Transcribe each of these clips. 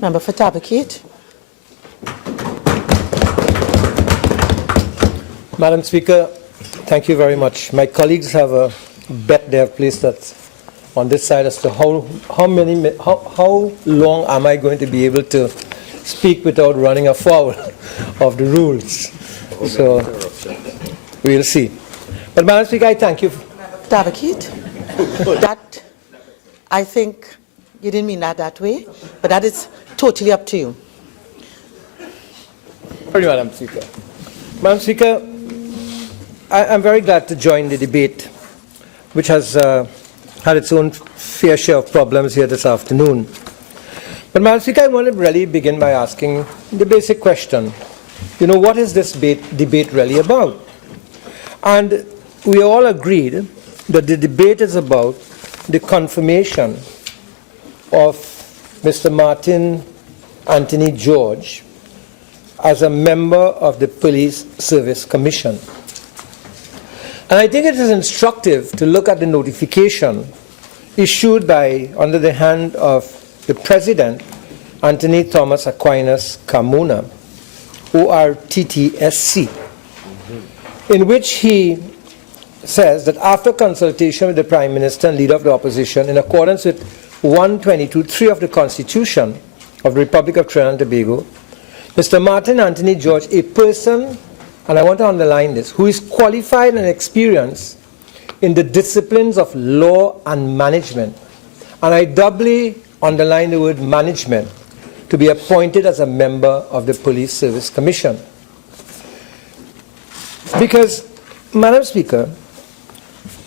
Member for Tabaquite. Madam Speaker, thank you very much. My colleagues have a bet they have placed that on this side as to how long am I going to be able to speak without running afoul of the rules. So we'll see. But Madam Speaker, I thank you. Tabaquite. That, I think you didn't mean that way, but that is totally up to you. Sorry, Madam Speaker. Madam Speaker, I'm very glad to join the debate, which has had its own fair share of problems here this afternoon. But Madam Speaker, I want to really begin by asking the basic question. You know, what is this debate really about? And we all agreed that the debate is about the confirmation of Mr. Martin Anthony George as a member of the Police Service Commission. And I think it is instructive to look at the notification issued under the hand of the President, Anthony Thomas Aquinas Carmona, ORTTSC, in which he says that after consultation with the Prime Minister and Leader of the Opposition, in accordance with 122(3) of the Constitution of the Republic of Trinidad and Tobago, Mr. Martin Anthony George, a person, and I want to underline this, who is qualified and experienced in the disciplines of law and management, and I doubly underline the word management, to be appointed as a member of the Police Service Commission. Because, Madam Speaker,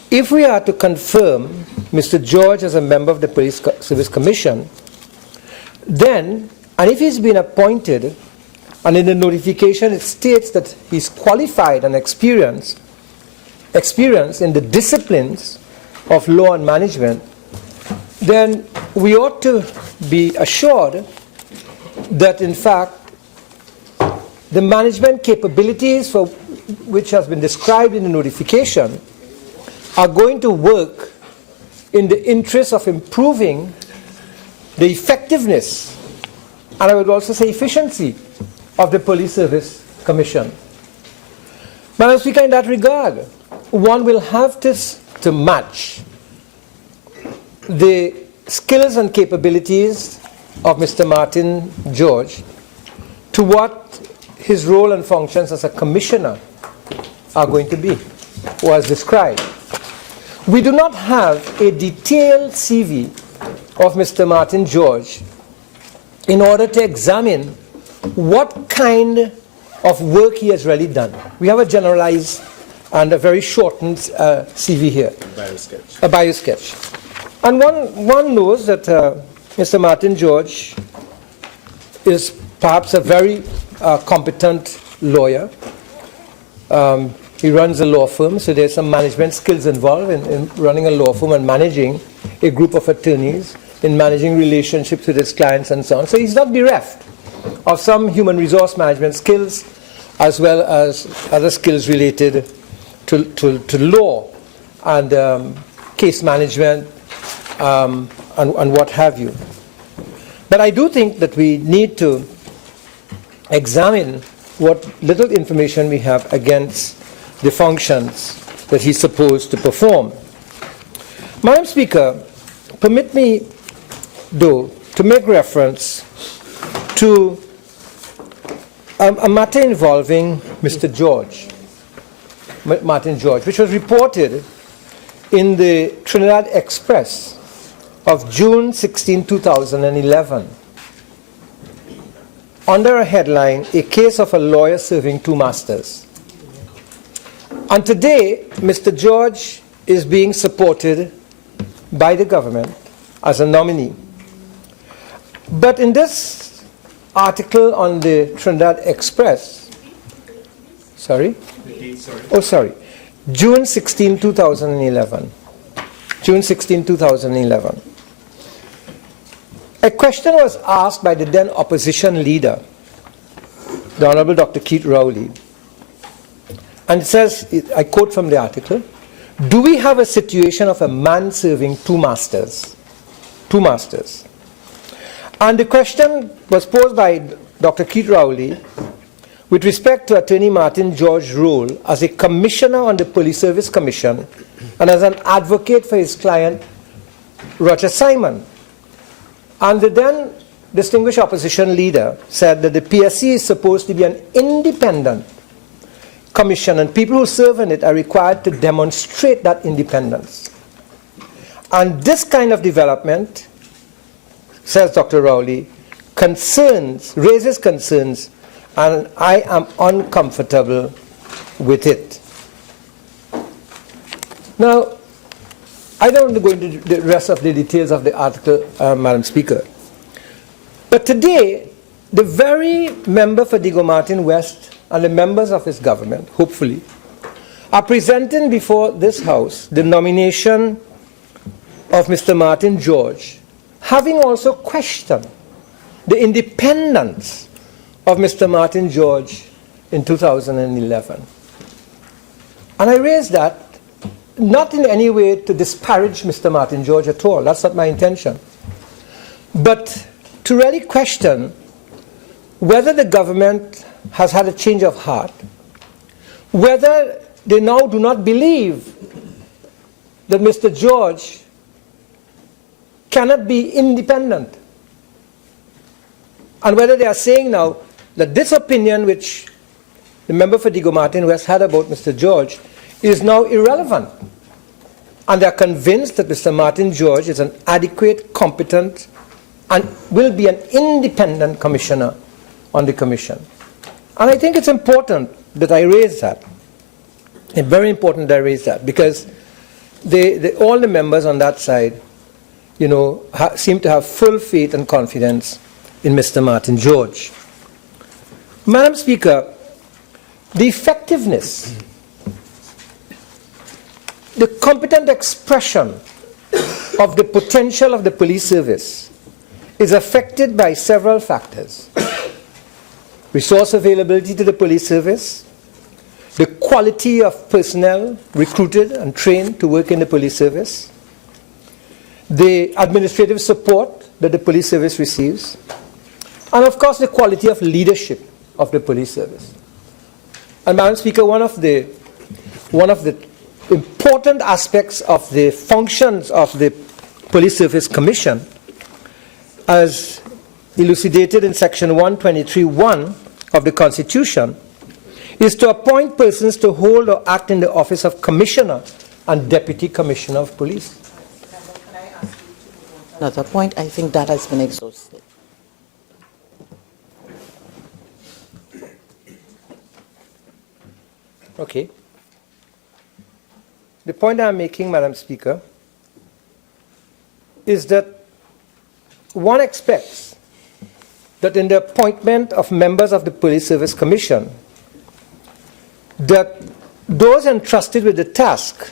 if we are to confirm Mr. George as a member of the Police Service Commission, then, and if he's been appointed, and in the notification it states that he's qualified and experienced in the disciplines of law and management, then we ought to be assured that in fact the management capabilities for which has been described in the notification are going to work in the interest of improving the effectiveness, and I would also say efficiency, of the Police Service Commission. Madam Speaker, in that regard, one will have to match the skills and capabilities of Mr. Martin George to what his role and functions as a commissioner are going to be, or as described. We do not have a detailed CV of Mr. Martin George in order to examine what kind of work he has really done. We have a generalized and a very shortened CV here. A bio-sketch. And one knows that Mr. Martin George is perhaps a very competent lawyer. He runs a law firm, so there's some management skills involved in running a law firm and managing a group of attorneys, in managing relationships with his clients and so on. So he's not bereft of some human resource management skills, as well as other skills related to law and case management and what have you. But I do think that we need to examine what little information we have against the functions that he's supposed to perform. Madam Speaker, permit me, though, to make reference to a matter involving Mr. George, Martin George, which was reported in the Trinidad Express of June 16, 2011, under a headline, "A Case of a Lawyer Serving Two Masters." And today, Mr. George is being supported by the government as a nominee. But in this article on the Trinidad Express, June 16, 2011. June 16, 2011. A question was asked by the then opposition leader, the Honorable Dr. Keith Rowley. And it says, I quote from the article, "Do we have a situation of a man serving two masters?" Two masters. And the question was posed by Dr. Keith Rowley with respect to Attorney Martin George's role as a commissioner on the Police Service Commission and as an advocate for his client, Roger Simon. And the then distinguished opposition leader said that the PSC is supposed to be an independent commission, and people who serve in it are required to demonstrate that independence. And this kind of development, says Dr. Rowley, raises concerns, and I am uncomfortable with it. Now, I don't want to go into the rest of the details of the article, Madam Speaker. But today, the very member for Diego Martin West and the members of his government, hopefully, are presenting before this House the nomination of Mr. Martin George, having also questioned the independence of Mr. Martin George in 2011. And I raise that not in any way to disparage Mr. Martin George at all. That's not my intention. But to really question whether the government has had a change of heart, whether they now do not believe that Mr. George cannot be independent, and whether they are saying now that this opinion which the member for Diego Martin West had about Mr. George is now irrelevant, and they are convinced that Mr. Martin George is an adequate, competent, and will be an independent commissioner on the commission. And I think it's important that I raise that. It's very important that I raise that, because all the members on that side, seem to have full faith and confidence in Mr. Martin George. Madam Speaker, the effectiveness, the competent expression of the potential of the police service is affected by several factors. Resource availability to the police service, the quality of personnel recruited and trained to work in the police service, the administrative support that the police service receives, and of course the quality of leadership of the police service. And Madam Speaker, one of the important aspects of the functions of the Police Service Commission, as elucidated in section 123(1) of the Constitution, is to appoint persons to hold or act in the office of Commissioner and Deputy Commissioner of Police. Another point, I think that has been exhausted. Okay. The point I'm making, Madam Speaker, is that one expects that in the appointment of members of the Police Service Commission, that those entrusted with the task,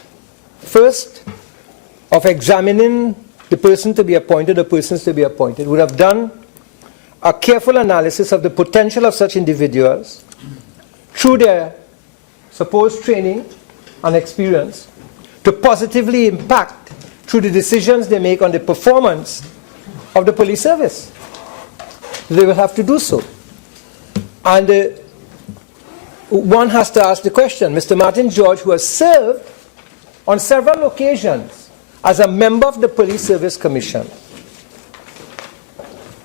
first, of examining the person to be appointed or persons to be appointed, would have done a careful analysis of the potential of such individuals through their supposed training and experience to positively impact through the decisions they make on the performance of the police service. They will have to do so. And one has to ask the question, Mr. Martin George, who has served on several occasions as a member of the Police Service Commission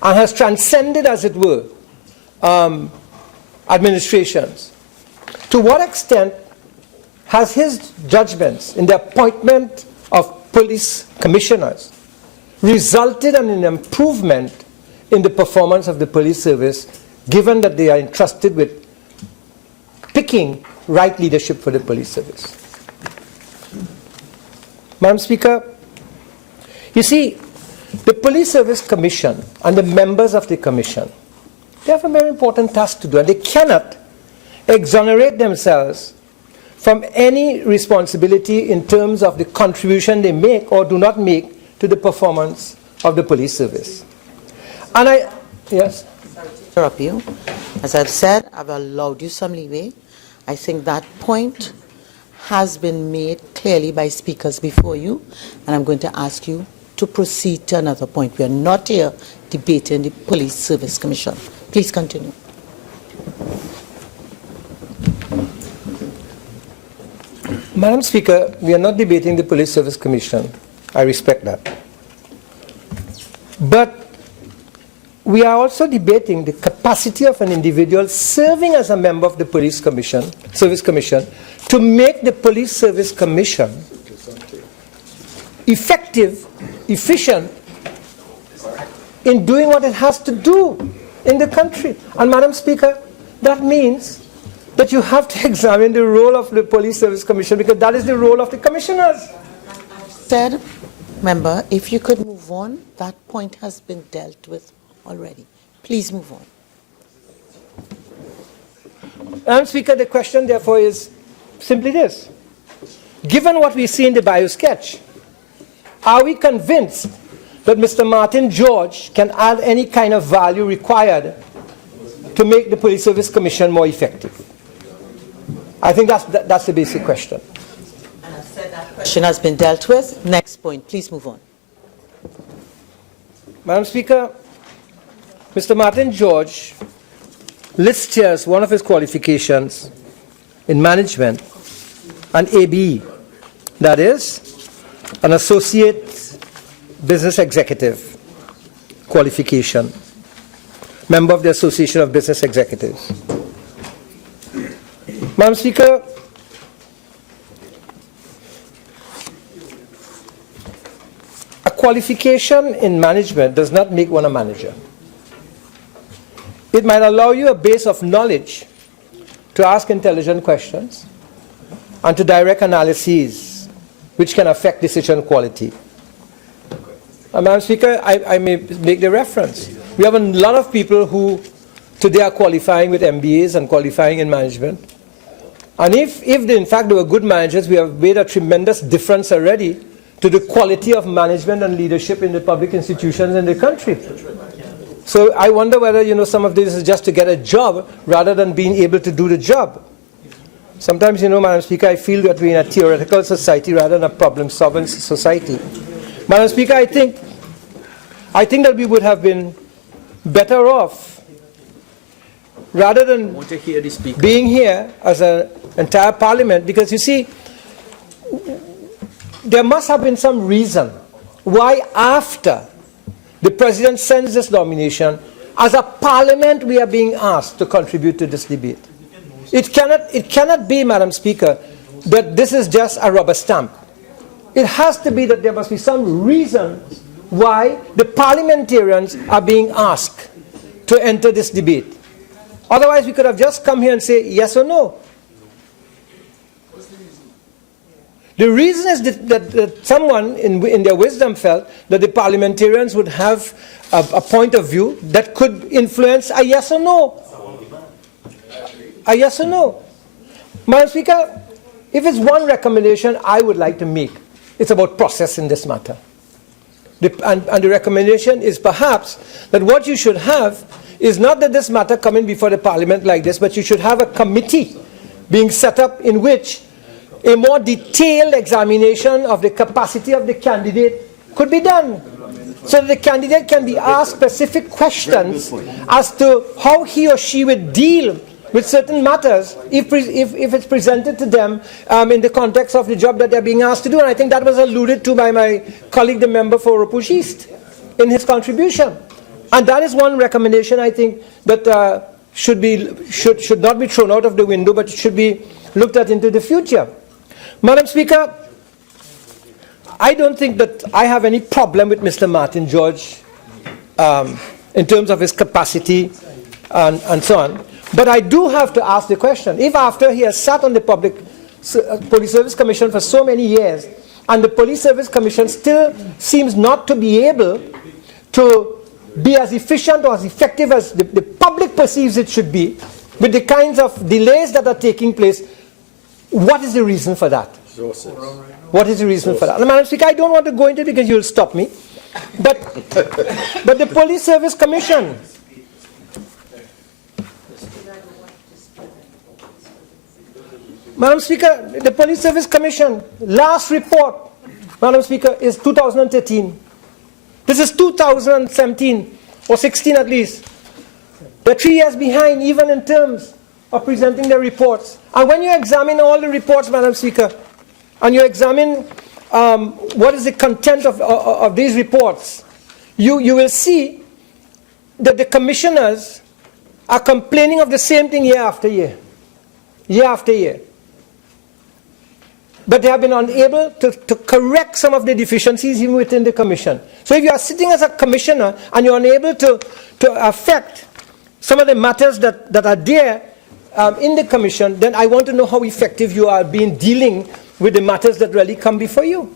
and has transcended, as it were, administrations, to what extent has his judgments in the appointment of police commissioners resulted in an improvement in the performance of the police service, given that they are entrusted with picking right leadership for the police service? Madam Speaker, you see, the Police Service Commission and the members of the Commission, they have a very important task to do, and they cannot exonerate themselves from any responsibility in terms of the contribution they make or do not make to the performance of the police service. And yes? Sorry to interrupt you. As I've said, I've allowed you some leeway. I think that point has been made clearly by speakers before you, and I'm going to ask you to to proceed to another point. We are not here debating the Police Service Commission. Please continue. Madam Speaker, we are not debating the Police Service Commission. I respect that. But we are also debating the capacity of an individual serving as a member of the Service Commission, to make the Police Service Commission effective, efficient in doing what it has to do in the country. And Madam Speaker, that means that you have to examine the role of the Police Service Commission, because that is the role of the commissioners. Said, member, if you could move on, that point has been dealt with already. Please move on. Madam Speaker, the question therefore is simply this. Given what we see in the bio-sketch, are we convinced that Mr. Martin George can add any kind of value required to make the Police Service Commission more effective? I think that's the basic question. And I've said that question has been dealt with. Next point. Please move on. Madam Speaker, Mr. Martin George lists here as one of his qualifications in management an ABE, that is, an Associate Business Executive qualification, member of the Association of Business Executives. Madam Speaker, a qualification in management does not make one a manager. It might allow you a base of knowledge to ask intelligent questions and to direct analyses which can affect decision quality. Madam Speaker, I may make the reference. We have a lot of people who today are qualifying with MBAs and qualifying in management. And if they, in fact, they were good managers, we have made a tremendous difference already to the quality of management and leadership in the public institutions in the country. So I wonder whether, some of this is just to get a job rather than being able to do the job. Sometimes, Madam Speaker, I feel that we're in a theoretical society rather than a problem-solving society. Madam Speaker, I think that we would have been better off rather than being here as an entire parliament, because you see, there must have been some reason why after the president sends this nomination, as a parliament we are being asked to contribute to this debate. It cannot be, Madam Speaker, that this is just a rubber stamp. It has to be that there must be some reason why the parliamentarians are being asked to enter this debate. Otherwise, we could have just come here and say yes or no. The reason is that someone in their wisdom felt that the parliamentarians would have a point of view that could influence a yes or no. A yes or no. Madam Speaker, if it's one recommendation I would like to make, it's about process in this matter. And the recommendation is perhaps that what you should have is not that this matter coming before the parliament like this, but you should have a committee being set up in which a more detailed examination of the capacity of the candidate could be done, so that the candidate can be asked specific questions as to how he or she would deal with certain matters if it's presented to them in the context of the job that they're being asked to do. And I think that was alluded to by my colleague, the member for Arouca East, in his contribution. And that is one recommendation I think that should not be thrown out of the window, but should be looked at into the future. Madam Speaker, I don't think that I have any problem with Mr. Martin George in terms of his capacity and so on. But I do have to ask the question, if after he has sat on the Police Service Commission for so many years, and the Police Service Commission still seems not to be able to be as efficient or as effective as the public perceives it should be, with the kinds of delays that are taking place, what is the reason for that? What is the reason for that? And Madam Speaker, I don't want to go into it because you'll stop me. But the Police Service Commission, Madam Speaker, the Police Service Commission, last report, Madam Speaker, is 2013. This is 2017, or 16 at least. They're 3 years behind, even in terms of presenting their reports. And when you examine all the reports, Madam Speaker, and you examine what is the content of these reports, you will see that the commissioners are complaining of the same thing year after year. Year after year. But they have been unable to correct some of the deficiencies even within the commission. So if you are sitting as a commissioner and you're unable to affect some of the matters that are there in the commission, then I want to know how effective you are being dealing with the matters that really come before you.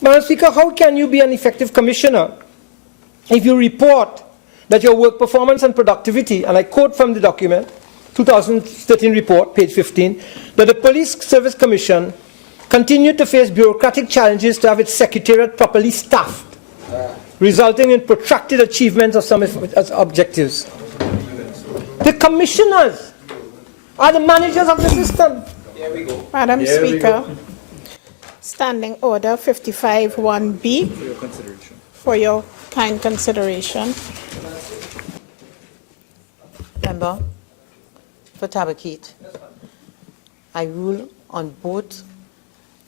Madam Speaker, how can you be an effective commissioner if you report that your work performance and productivity, and I quote from the document, 2013 report, page 15, that the Police Service Commission continued to face bureaucratic challenges to have its secretariat properly staffed, resulting in protracted achievements of some of its objectives. The commissioners are the managers of the system. Madam Speaker, Standing Order 55-1B for your kind consideration. Member for Tabaquite, I rule on both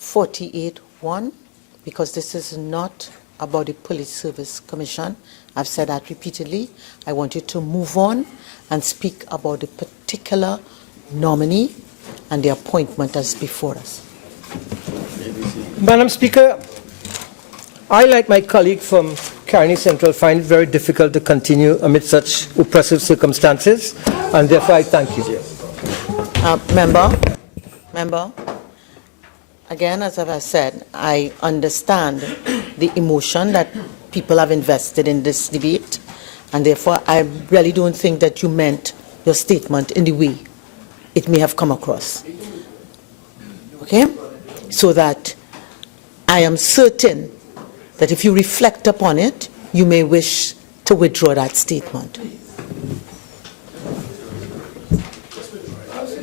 48-1 because this is not about the Police Service Commission. I've said that repeatedly. I want you to move on and speak about the particular nominee and the appointment that's before us. Madam Speaker, I, like my colleague from Carney Central, find it very difficult to continue amid such oppressive circumstances, and therefore I thank you. Member, again, as I've said, I understand the emotion that people have invested in this debate, and therefore I really don't think that you meant your statement in the way it may have come across. Okay? So that I am certain that if you reflect upon it, you may wish to withdraw that statement.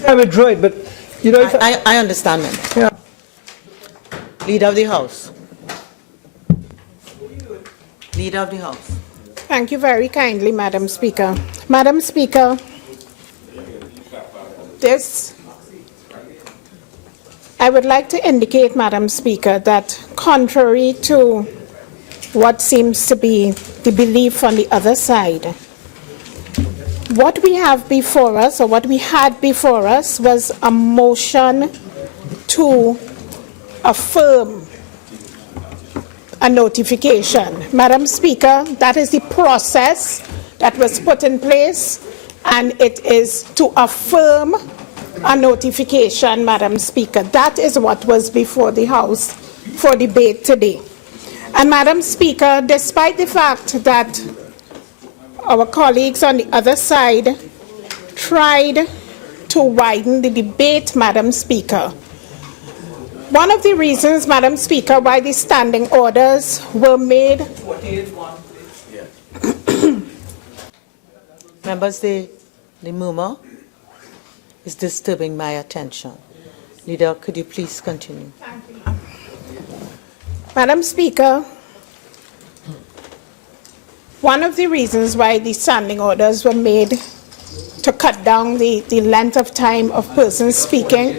I withdraw it, but you know, if I understand, Member. Yeah. Leader of the House. Leader of the House. Thank you very kindly, Madam Speaker. Madam Speaker, I would like to indicate, Madam Speaker, that contrary to what seems to be the belief on the other side, what we have before us, or what we had before us, was a motion to affirm a notification. Madam Speaker, that is the process that was put in place, and it is to affirm a notification, Madam Speaker. That is what was before the House for debate today. And Madam Speaker, despite the fact that our colleagues on the other side tried to widen the debate, Madam Speaker, one of the reasons, Madam Speaker, why the standing orders were made. Members, the murmur is disturbing my attention. Leader, could you please continue? Madam Speaker, one of the reasons why the standing orders were made to cut down the length of time of persons speaking.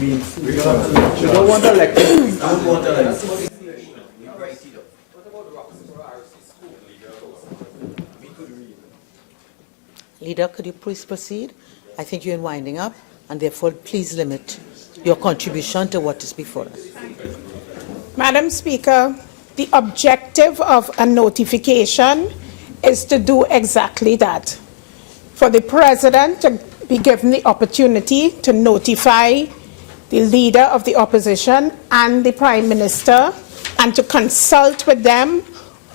we don't want elected. Leader, could you please proceed? I think you're winding up, and therefore please limit your contribution to what is before us. Madam Speaker, the objective of a notification is to do exactly that. For the President to be given the opportunity to notify the Leader of the Opposition and the Prime Minister, and to consult with them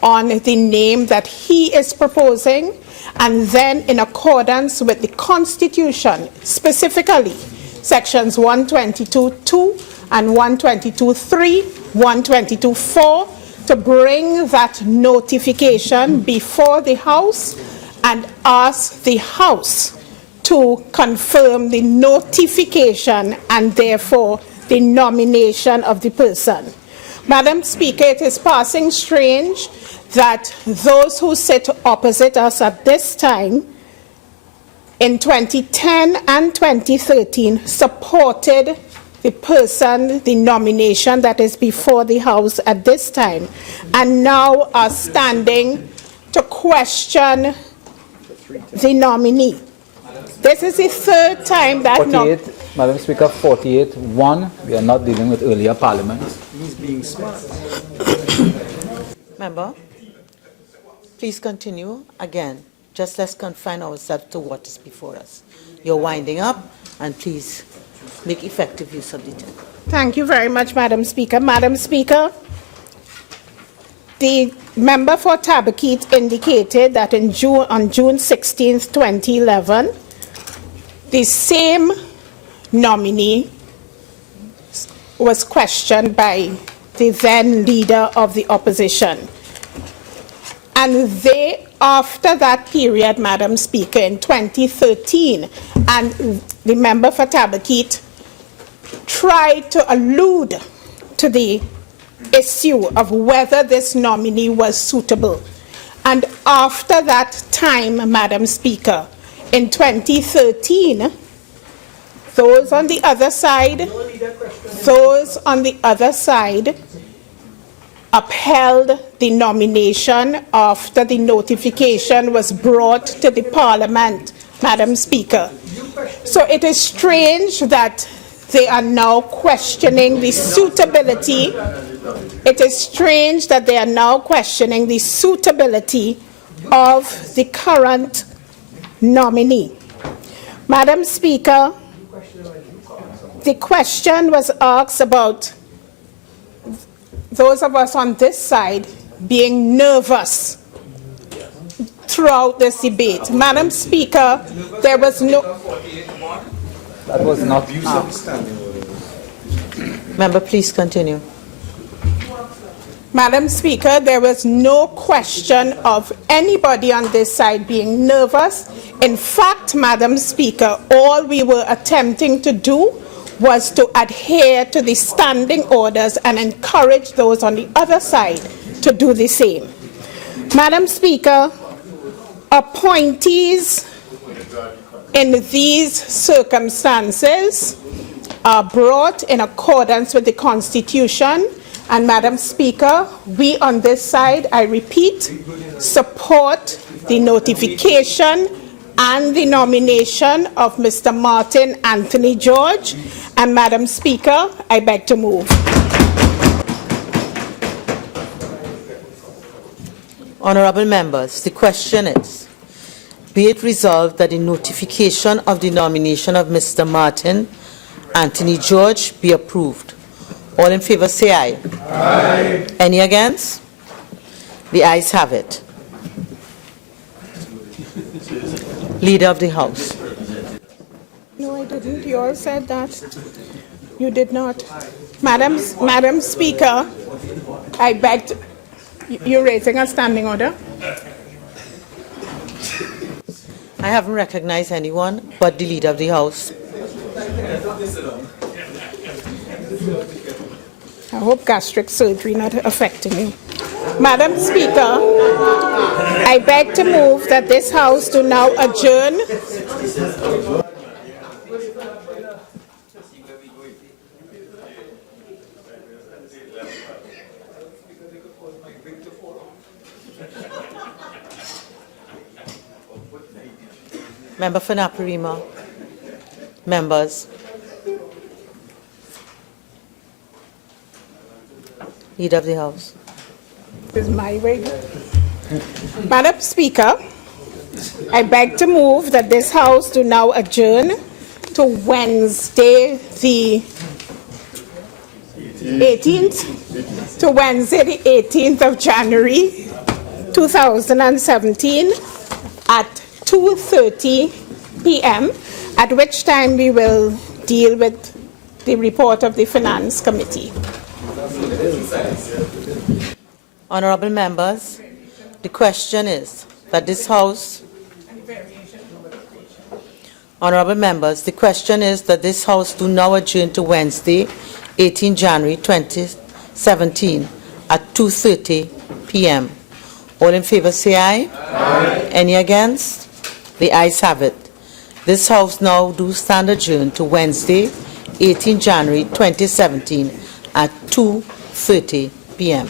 on the name that he is proposing, and then in accordance with the Constitution, specifically Sections 122.2 and 122.3, 122.4, to bring that notification before the House and ask the House to confirm the notification and therefore the nomination of the person. Madam Speaker, it is passing strange that those who sit opposite us at this time in 2010 and 2013 supported the person, the nomination that is before the House at this time, and now are standing to question the nominee. This is the third time that 48, Madam Speaker, 48. One, we are not dealing with earlier parliaments. He's being smart. Member, please continue. Again, just let's confine ourselves to what is before us. You're winding up, and please make effective use of the time. Thank you very much, Madam Speaker. Madam Speaker, the member for Tabaquite indicated that on June 16, 2011, the same nominee was questioned by the then leader of the opposition. And they, after that period, Madam Speaker, in 2013, and the member for Tabaquite tried to allude to the issue of whether this nominee was suitable. And after that time, Madam Speaker, in 2013, those on the other side upheld the nomination after the notification was brought to the Parliament, Madam Speaker. So it is strange that they are now questioning the suitability. It is strange that they are now questioning the suitability of the current nominee. Madam Speaker, the question was asked about those of us on this side being nervous throughout this debate. Madam Speaker, there was no... That was not Member, please continue. Madam Speaker, there was no question of anybody on this side being nervous. In fact, Madam Speaker, all we were attempting to do was to adhere to the standing orders and encourage those on the other side to do the same. Madam Speaker, appointees in these circumstances are brought in accordance with the Constitution. And Madam Speaker, we on this side, I repeat, support the notification and the nomination of Mr. Martin Anthony George. And Madam Speaker, I beg to move. Honourable members, the question is, be it resolved that the notification of the nomination of Mr. Martin Anthony George be approved. All in favour say aye. Aye. Any against? The ayes have it. Leader of the House. No, I didn't. You all said that. You did not. Madam Speaker, I beg to... You're raising a standing order? I haven't recognized anyone but the Leader of the House. I hope gastric surgery not affecting you. Madam Speaker, I beg to move that this House do now adjourn. Member for Naparima. Members. Leader of the House. This is my way. Madam Speaker, I beg to move that this House do now adjourn to Wednesday the 18th, to Wednesday the 18th of January 2017 at 2:30 p.m., at which time we will deal with the report of the Finance Committee. Honourable members, the question is that this House... Honourable members, the question is that this House do now adjourn to Wednesday, 18 January 2017 17 at 2:30 p.m. All in favor say aye. Aye. Any against? The ayes have it. This House now do stand adjourned to Wednesday, 18 January 2017 at 2:30 p.m.